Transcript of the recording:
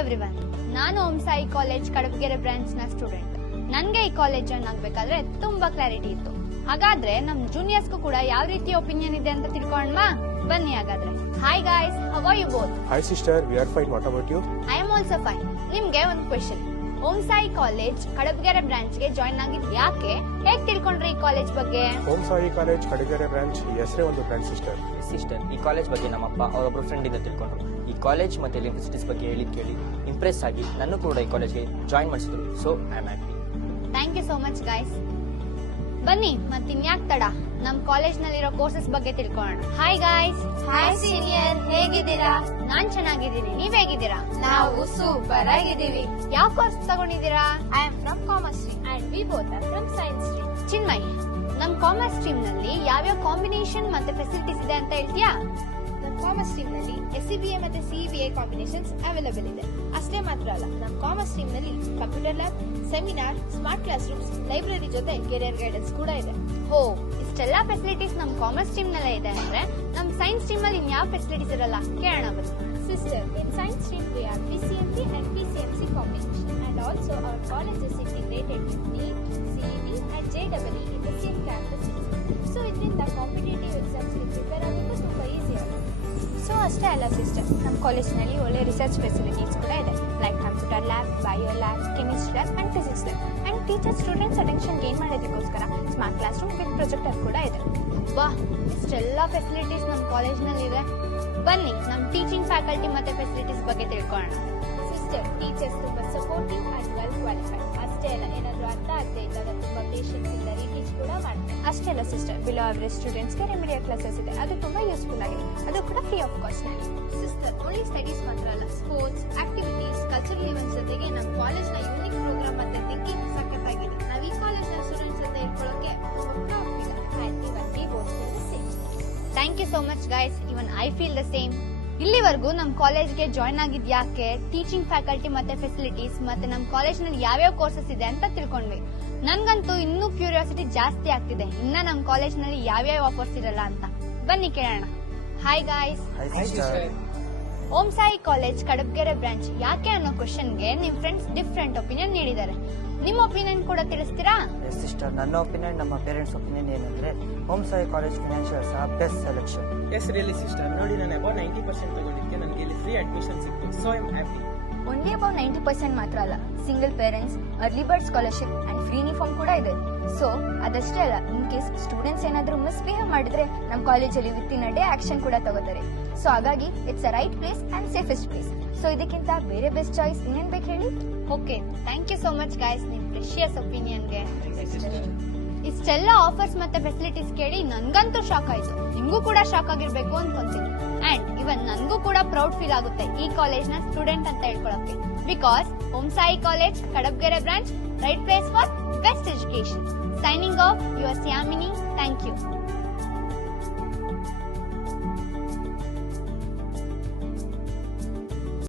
Everyone, ನಾನು ಓಂ Sai college Kadabagere branch ನ student. ನನ್ಗೆ ಈ ಕಾಲೇಜ್ ಜಾಯ್ನ್ ಆಗ್ಬೇಕಾದ್ರೆ ತುಂಬಾ ಕ್ಲಾರಿಟಿ ಇತ್ತು. ಹಾಗಾದ್ರೆ ನಮ್ ಜೂನಿಯರ್ಸ್ಗೂ ಕೂಡ ಯಾವ ರೀತಿ ಒಪಿನಿಯನ್ ಇದೆ ಅಂತ ತಿಳ್ಕೊಂಡ್ವಾ? ಬನ್ನಿ ಹಾಗಾದ್ರೆ. Hi guys, how are you both? Hi sister, we are fine. What about you? I am also fine. ನಿಮ್ಗೆ ಒಂದು question. Om Sai college Kadabagere branch ಗೆ ಜಾಯ್ನ್ ಆಗಿದ್ ಯಾಕೆ? ಹೇಗ್ ತಿಳ್ಕೊಂಡ್ರಿ ಈ ಕಾಲೇಜ್ ಬಗ್ಗೆ? ಓಂ ಸಾಯಿ ಕಾಲೇಜ್ ಕಡಗೆರೆ ಬ್ರಾಂಚ್ ಹೆಸರೇ ಒಂದು ಬ್ರಾಂಚ್ ಸಿಸ್ಟರ್, ಈ ಕಾಲೇಜ್ ಬಗ್ಗೆ ನಮ್ಮಪ್ಪ ಅವರೊಬ್ಬರು ಫ್ರೆಂಡ್ ಇಂದ ತಿಳ್ಕೊಂಡ್ರು. ಈ ಕಾಲೇಜ್ ಮತ್ತೆ ಇಲ್ಲಿ ಫೆಸಿಲಿಟೀಸ್ ಬಗ್ಗೆ ಹೇಳಿ ಕೇಳಿ ಇಂಪ್ರೆಸ್ ಆಗಿ ನನ್ನ ಕೂಡ ಈ ಕಾಲೇಜ್ಗೆ ಜಾಯಿನ್ ಮಾಡಿಸಿದ್ರು. So I am happy. Thank you so much guys. ಬನ್ನಿ ಮತ್ತಿನ್ಯಾಕ್ ತಡ, ನಮ್ ಕಾಲೇಜ್ ನಲ್ಲಿರೋ ಕೋರ್ಸಸ್ ಬಗ್ಗೆ ತಿಳ್ಕೊಳ್ಳೋಣ. Hi guys. ಹಾಯ್ ಸೀನಿಯರ್, ಹೇಗಿದ್ದೀರಾ? ನಾನ್ ಚೆನ್ನಾಗಿದ್ದೀನಿ, ನೀವ್ ಹೇಗಿದ್ದೀರಾ? ನಾವು ಸೂಪರ್ ಆಗಿದ್ದೀವಿ. ಯಾವ ಕೋರ್ಸ್ ತಗೊಂಡಿದ್ದೀರಾ? I am from commerce stream and we both are from science stream. Chinmay, ನಮ್ ಕಾಮರ್ಸ್ ಸ್ಟ್ರೀಮ್ ನಲ್ಲಿ ಯಾವ್ಯಾವ ಕಾಂಬಿನೇಷನ್ ಮತ್ತೆ ಫೆಸಿಲಿಟೀಸ್ ಇದೆ ಅಂತ ಹೇಳ್ತೀಯಾ? ನಮ್ಮ ಕಾಮರ್ಸ್ ಸ್ಟ್ರೀಮ್ ನಲ್ಲಿ SCBA ಮತ್ತೆ CBA ಕಾಂಬಿನೇಷನ್ಸ್ ಅವೈಲೇಬಲ್ ಇದೆ. ಅಷ್ಟೇ ಮಾತ್ರ ಅಲ್ಲ, ನಮ್ಮ ಕಾಮರ್ಸ್ ಸ್ಟ್ರೀಮ್ ನಲ್ಲಿ computer lab, seminar, smart class rooms, library ಜೊತೆ ಕೆರಿಯರ್ ಗೈಡೆನ್ಸ್ ಕೂಡ ಇದೆ. ಹೋ, ಇಷ್ಟೆಲ್ಲಾ ಫೆಸಿಲಿಟೀಸ್ ನಮ್ ಕಾಮರ್ಸ್ ಸ್ಟ್ರೀಮ್ ನಲ್ಲೇ ಇದೆ ಅಂದ್ರೆ ನಮ್ ಸೈನ್ಸ್ ಸ್ಟ್ರೀಮ್ ಅಲ್ಲಿ ಇನ್ಯಾವ ಫೆಸಿಲಿಟೀಸ್ ಇರಲ್ಲ? ಕೇಳೋಣ ಬನ್ನಿ. Sister, in science stream we are PCMB and PCMC combination, and also our college is integrated with NEET, CET and JEE in the same campus. So ಇದರಿಂದ ಕಾಂಪಿಟೇಟಿವ್ ಎಕ್ಸಾಮ್ಸ್ ಗೆ prepare ಆಗೋದು ತುಂಬಾ easy ಆಗುತ್ತೆ. So ಅಷ್ಟೇ ಅಲ್ಲ sister, ನಮ್ಮ ಕಾಲೇಜ್ನಲ್ಲಿ ಒಳ್ಳೆ ರಿಸರ್ಚ್ ಫೆಸಿಲಿಟೀಸ್ ಕೂಡ ಇದೆ, like computer lab, bio lab, chemistry lab and physics lab. And teacher students attention gain ಮಾಡೋದಕ್ಕೋಸ್ಕರ smart class room with projector ಕೂಡ ಇದೆ. ವಾಹ್, ಇಷ್ಟೆಲ್ಲಾ ಫೆಸಿಲಿಟೀಸ್ ನಮ್ ಕಾಲೇಜ್ ನಲ್ಲಿ ಇದೆ. ಬನ್ನಿ ನಮ್ ಟೀಚಿಂಗ್ ಫ್ಯಾಕಲ್ಟಿ ಮತ್ತೆ ಫೆಸಿಲಿಟೀಸ್ ಬಗ್ಗೆ ತಿಳ್ಕೊಳ್ಳೋಣ. ಸಿಸ್ಟರ್, ಟೀಚರ್ಸ್ ತುಂಬಾ ಸಪೋರ್ಟಿವ್ ಅಂಡ್ ವೆಲ್ ಕ್ವಾಲಿಫೈಡ್. ಅಷ್ಟೇ ಅಲ್ಲ, ಏನಾದ್ರೂ ಅರ್ಥ ಆಗದೆ ಇದ್ದಾಗ ತುಂಬಾ ಪೇಷನ್ಸ್ ಇಂದ ರೀಟೀಚ್ ಕೂಡ ಮಾಡ್ತಾರೆ. ಅಷ್ಟೇ ಅಲ್ಲ ಸಿಸ್ಟರ್, ಬಿಲೋ ಅವರೇಜ್ ಸ್ಟೂಡೆಂಟ್ಸ್ಗೆ ರೆಮಿಡಿಯಲ್ ಕ್ಲಾಸಸ್ ಇದೆ, ಅದು ತುಂಬಾ ಯೂಸ್ಫುಲ್ ಆಗಿದೆ, ಅದು ಕೂಡ ಫ್ರೀ ಆಫ್ ಕಾಸ್ಟ್ ನಲ್ಲಿ. ಸಿಸ್ಟರ್, ಓನ್ಲಿ ಸ್ಟಡೀಸ್ ಮಾತ್ರ ಅಲ್ಲ, ಸ್ಪೋರ್ಟ್ಸ್, ಆಕ್ಟಿವಿಟೀಸ್, ಕಲ್ಚರಲ್ ಇವೆಂಟ್ಸ್ ಜೊತೆಗೆ ನಮ್ ಕಾಲೇಜ್ ನ ಯೂನಿಕ್ ಪ್ರೋಗ್ರಾಮ್ ಮತ್ತೆ ಥಿಂಕಿಂಗ್ ಸಖತ್ತಾಗಿದೆ. ನಾವ್ ಈ ಕಾಲೇಜ್ ನ ಸ್ಟೂಡೆಂಟ್ಸ್ ಜೊತೆ ಇಟ್ಕೊಳ್ಳೋಕೆ ತುಂಬಾ ಪ್ರೌಡ್ ಫೀಲ್ ಆಗುತ್ತೆ. And even we both feel the same. Thank you so much guys, even I feel the same. ಇಲ್ಲಿವರೆಗೂ ನಮ್ ಕಾಲೇಜ್ಗೆ ಜಾಯ್ನ್ ಆಗಿದ್ ಯಾಕೆ, ಟೀಚಿಂಗ್ ಫ್ಯಾಕಲ್ಟಿ ಮತ್ತೆ ಫೆಸಿಲಿಟೀಸ್, ಮತ್ತೆ ನಮ್ ಕಾಲೇಜ್ ನಲ್ಲಿ ಯಾವ್ಯಾವ ಕೋರ್ಸಸ್ ಇದೆ ಅಂತ ತಿಳ್ಕೊಂಡ್ವಿ. ನನ್ಗಂತೂ ಇನ್ನೂ ಕ್ಯೂರಿಯಾಸಿಟಿ ಜಾಸ್ತಿ ಆಗ್ತಿದೆ, ಇನ್ನ ನಮ್ ಕಾಲೇಜ್ ನಲ್ಲಿ ಯಾವ್ಯಾವ ಆಫರ್ಸ್ ಇರಲ್ಲ ಅಂತ. ಬನ್ನಿ ಕೇಳೋಣ. Hi guys. Om Sai college Kadabagere branch ಯಾಕೆ ಅನ್ನೋ ಕ್ವಶನ್ಗೆ ನಿಮ್ ಫ್ರೆಂಡ್ಸ್ ಡಿಫ್ರೆಂಟ್ ಒಪಿನಿಯನ್ ನೀಡಿದ್ದಾರೆ. ನಿಮ್ ಒಪಿನಿಯನ್ ಕೂಡ ತಿಳಿಸ್ತೀರಾ? ಎಸ್ ಸಿಸ್ಟರ್, ನನ್ನ ಒಪಿನಿಯನ್, ನಮ್ಮ ಪೇರೆಂಟ್ಸ್ ಒಪಿನಿಯನ್ ಏನಂದ್ರೆ ಓಂ ಸಾಯಿ ಕಾಲೇಜ್ ಫಿನಾನ್ಷಿಯಲ್ ಸಹ best selection. Yes really sister, ನೋಡಿ ನಾನು ಅಬೌಟ್ 90% ತಗೊಂಡಿದ್ದಕ್ಕೆ ನನಗೆ ಇಲ್ಲಿ ಫ್ರೀ ಅಡ್ಮಿಷನ್ ಸಿಕ್ತು. So I am happy. Only about 90% ಮಾತ್ರ ಅಲ್ಲ, single parents, early bird scholarship and free uniform ಕೂಡ ಇದೆ. ಸೊ ಅದಷ್ಟೇ ಅಲ್ಲ, ಇನ್ ಕೇಸ್ ಸ್ಟೂಡೆಂಟ್ಸ್ ಏನಾದ್ರೂ ಮಿಸ್ಬಿಹೇವ್ ಮಾಡಿದ್ರೆ ನಮ್ಮ ಕಾಲೇಜಲ್ಲಿ ವಿತಿನ್ ಅ ಡೇ ಆಕ್ಷನ್ ಕೂಡ ತಗೋತಾರೆ. ಸೊ ಹಾಗಾಗಿ it's a right place and safest place. So ಇದಕ್ಕಿಂತ ಬೇರೆ ಬೆಸ್ಟ್ ಚಾಯ್ಸ್ ಇನ್ನೇನ್ ಬೇಕು ಹೇಳಿ? Okay, thank you so much guys ನಿಮ್ ಪ್ರೆಷಿಯಸ್ ಒಪಿನಿಯನ್ಗೆ. ಇಷ್ಟೆಲ್ಲ ಆಫರ್ಸ್ ಮತ್ತೆ ಫೆಸಿಲಿಟೀಸ್ ಕೇಳಿ ನನ್ಗಂತೂ ಶಾಕ್ ಆಯ್ತು, ನಿಮ್ಗೂ ಕೂಡ ಶಾಕ್ ಆಗಿರ್ಬೇಕು ಅನ್ಕೊಂತೀನಿ. ಅಂಡ್ ಇವನ್ ನನ್ಗೂ ಕೂಡ ಪ್ರೌಡ್ ಫೀಲ್ ಆಗುತ್ತೆ ಈ ಕಾಲೇಜ್ ನ ಸ್ಟೂಡೆಂಟ್ ಅಂತ ಹೇಳ್ಕೊಳಕ್ಕೆ. Because Om Sai college Kadabagere branch, right place for best education. Signing off your Samini. Thank you.